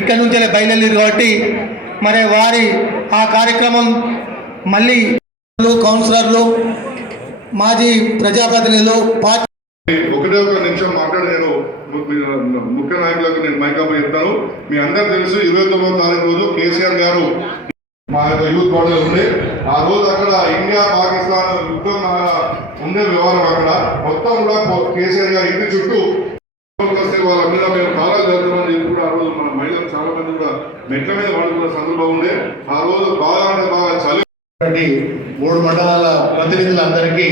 ఇక్కడ నుంచే బయలుదేరారు కాబట్టి మరి వారి ఆ కార్యక్రమం మళ్ళీ కౌన్సిలర్లు మాజీ ప్రజాప్రతినిధులు ఒకటే ఒక నిమిషం మాట్లాడి నేను ముఖ్య నాయకులకు నేను మైకాపు చెప్తాను. మీ అందరు తెలుసు 29వ తారీఖు రోజు కేసీఆర్ గారు మా యొక్క యూత్ బాడీలో ఉండే ఆ రోజు అక్కడ ఇండియా పాకిస్తాన్ యుద్ధం ఉండే వ్యవహారం అక్కడ మొత్తం కూడా కేసీఆర్ గారు ఇంటి చుట్టూ వస్తే వాళ్ళ మీద మేము కాలాలు జరుగుతున్నామని చెప్పి కూడా ఆ రోజు మన మహిళలు చాలా మంది కూడా మెట్ల మీద పడుతున్న సందర్భం ఉండే. ఆ రోజు బాగా అంటే బాగా చలి 3 మండలాల ప్రతినిధులందరికీ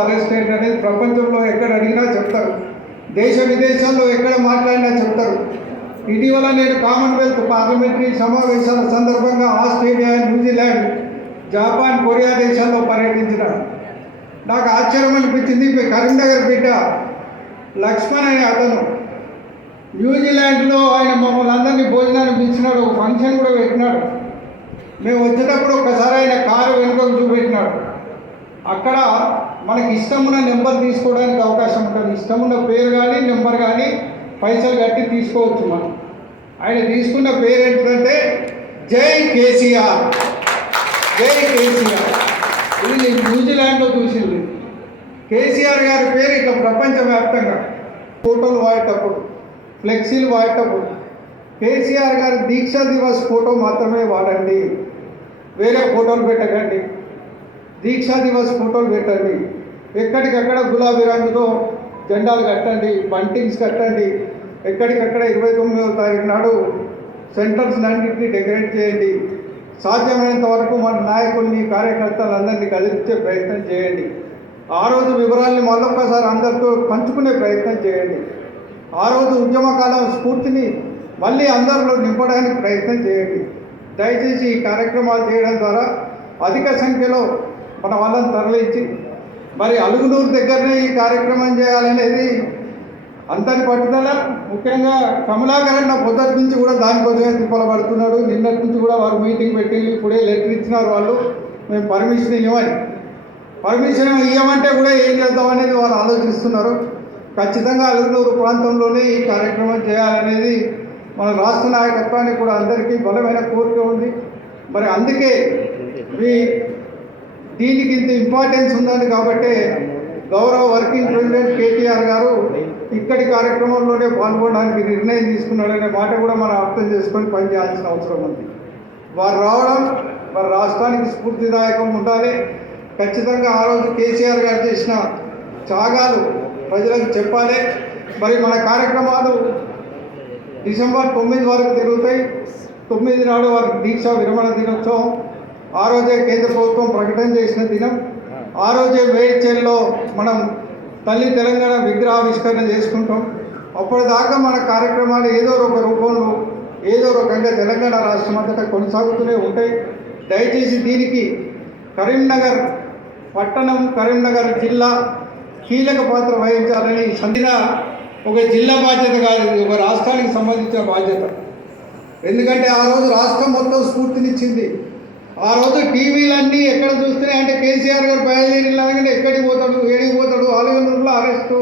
అరెస్ట్ అనేది ప్రపంచంలో ఎక్కడ అడిగినా చెప్తారు, దేశ విదేశాల్లో ఎక్కడ మాట్లాడినా చెప్తారు. ఇటీవల నేను కామన్వెల్త్ పార్లమెంటరీ సమావేశాల సందర్భంగా ఆస్ట్రేలియా, న్యూజిలాండ్, జపాన్, కొరియా దేశాల్లో పర్యటించిన నాకు ఆశ్చర్యం అనిపించింది. కరీంనగర్ బిడ్డ లక్ష్మణ్ అనే అతను న్యూజిలాండ్లో ఆయన మమ్మల్ని అందరినీ భోజనాన్ని పిలిచినాడు, ఫంక్షన్ కూడా పెట్టినాడు. మేము వచ్చేటప్పుడు ఒకసారి ఆయన కారు వెనుకకు చూపెట్టినాడు. అక్కడ మనకి ఇష్టమున్న నెంబర్ తీసుకోవడానికి అవకాశం ఉంటుంది. ఇష్టమున్న పేరు కానీ నెంబర్ కానీ పైసలు కట్టి తీసుకోవచ్చు. మనం ఆయన తీసుకున్న పేరు ఏంటంటే జై కేసీఆర్, జై కేసీఆర్. ఇది నేను న్యూజిలాండ్లో చూసింది. కేసీఆర్ గారి పేరు ఇక ప్రపంచవ్యాప్తంగా ఫోటోలు వాడేటప్పుడు, ఫ్లెక్సీలు వాడేటప్పుడు కేసీఆర్ గారి దీక్షా దివస్ ఫోటో మాత్రమే వాడండి, వేరే ఫోటోలు పెట్టకండి. దీక్షా దివస్ ఫోటోలు పెట్టండి. ఎక్కడికక్కడ గులాబీ రంగుతో జెండాలు కట్టండి, బంటింగ్స్ కట్టండి. ఎక్కడికక్కడ 29వ తారీఖు నాడు సెంటర్స్ అన్నింటినీ డెకరేట్ చేయండి. సాధ్యమైనంత వరకు మన నాయకుల్ని, కార్యకర్తలందరినీ కదిలించే ప్రయత్నం చేయండి. ఆ రోజు వివరాల్ని మళ్ళొక్కసారి అందరితో పంచుకునే ప్రయత్నం చేయండి. ఆ రోజు ఉద్యమకాలం స్ఫూర్తిని మళ్ళీ అందరిలో నింపడానికి ప్రయత్నం చేయండి. దయచేసి ఈ కార్యక్రమాలు చేయడం ద్వారా అధిక సంఖ్యలో మన వాళ్ళని తరలించి మరి అలుగునూరు దగ్గరనే ఈ కార్యక్రమం చేయాలనేది అందరి పట్టుదల. ముఖ్యంగా కమలాకర్ అన్న పొద్దుటి నుంచి కూడా దానికోసమే తిప్పలబడుతున్నాడు. నిన్నటి నుంచి కూడా వారు మీటింగ్ పెట్టి ఇప్పుడే లెటర్ ఇచ్చినారు వాళ్ళు, మేము పర్మిషన్ ఇవ్వమని. పర్మిషన్ ఇవ్వమంటే కూడా ఏం చేద్దామనేది వాళ్ళు ఆలోచిస్తున్నారు. ఖచ్చితంగా అలుగునూరు ప్రాంతంలోనే ఈ కార్యక్రమం చేయాలనేది మన రాష్ట్ర నాయకత్వానికి కూడా అందరికీ బలమైన కోరిక ఉంది. మరి అందుకే దీనికి ఇంత ఇంపార్టెన్స్ ఉందని కాబట్టి గౌరవ వర్కింగ్ ప్రెసిడెంట్ కేటీఆర్ గారు ఇక్కడి కార్యక్రమంలోనే పాల్గొనడానికి నిర్ణయం తీసుకున్నాడనే మాట కూడా మనం అర్థం చేసుకొని పనిచేయాల్సిన అవసరం ఉంది. వారు రావడం మరి రాష్ట్రానికి స్ఫూర్తిదాయకం ఉండాలి. ఖచ్చితంగా ఆ రోజు కేసీఆర్ గారు చేసిన త్యాగాలు ప్రజలకు చెప్పాలి. మరి మన కార్యక్రమాలు డిసెంబర్ 9 వరకు జరుగుతాయి. 9 నాడు వారికి దీక్షా విరమణ దినోత్సవం. ఆ రోజే కేంద్ర ప్రభుత్వం ప్రకటన చేసిన దినం. ఆ రోజే మేడ్చల్లో మనం తల్లి తెలంగాణ విగ్రహావిష్కరణ చేసుకుంటాం. అప్పటిదాకా మన కార్యక్రమాలు ఏదో ఒక రూపంలో ఏదో రకంగా తెలంగాణ రాష్ట్రం అంతటా కొనసాగుతూనే ఉంటాయి. దయచేసి దీనికి కరీంనగర్ పట్టణం, కరీంనగర్ జిల్లా కీలక పాత్ర వహించాలని సంధిన ఒక జిల్లా బాధ్యత కాదు, ఒక రాష్ట్రానికి సంబంధించిన బాధ్యత. ఎందుకంటే ఆ రోజు రాష్ట్రం మొత్తం స్ఫూర్తినిచ్చింది. ఆ రోజు టీవీలన్నీ ఎక్కడ చూస్తున్నాయి అంటే కేసీఆర్ గారు బయలుదేరిలాగానే ఎక్కడికి పోతాడు, ఏడికి పోతాడు, ఆలుగందూరులో అరెస్టు,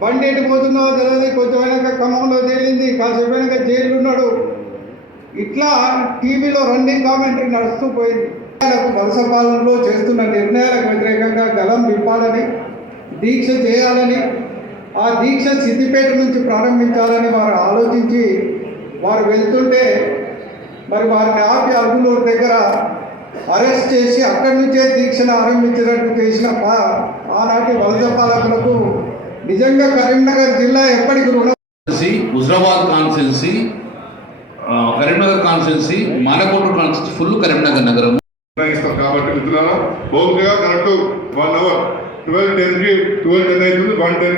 బండి ఎటు పోతుందో తెలియదు, కొంచెం వెనక ఖమ్మంలో తేలింది, కాసేపు వెనక జైలు ఉన్నాడు. ఇట్లా టీవీలో రన్నింగ్ కామెంటరీ నడుస్తూ పోయింది. వలస పాలనలో చేస్తున్న నిర్ణయాలకు వ్యతిరేకంగా గలం విప్పాలని, దీక్ష చేయాలని, ఆ దీక్ష సిద్దిపేట నుంచి ప్రారంభించాలని వారు ఆలోచించి వారు వెళ్తుంటే మరి వారిని ఆపి అలుగునూరు దగ్గర అరెస్ట్ చేసి అక్కడి నుంచే దీక్షను ఆరంభించినట్టు చేసిన ఆనాటి వలస పాలకులకు నిజంగా కరీంనగర్ జిల్లా ఎప్పటికి హుజరాబాద్ కాన్స్టిట్యున్సీ, కరీంనగర్ కాన్స్టిట్యున్సీ, మాలకోట కాన్స్టిట్యున్సీ ఫుల్ కరీంనగర్ నగరం కాబట్టి మిత్రులారా, భౌతికంగా కరెక్ట్ 1 hour 12:10 అవుతుంది. 1:10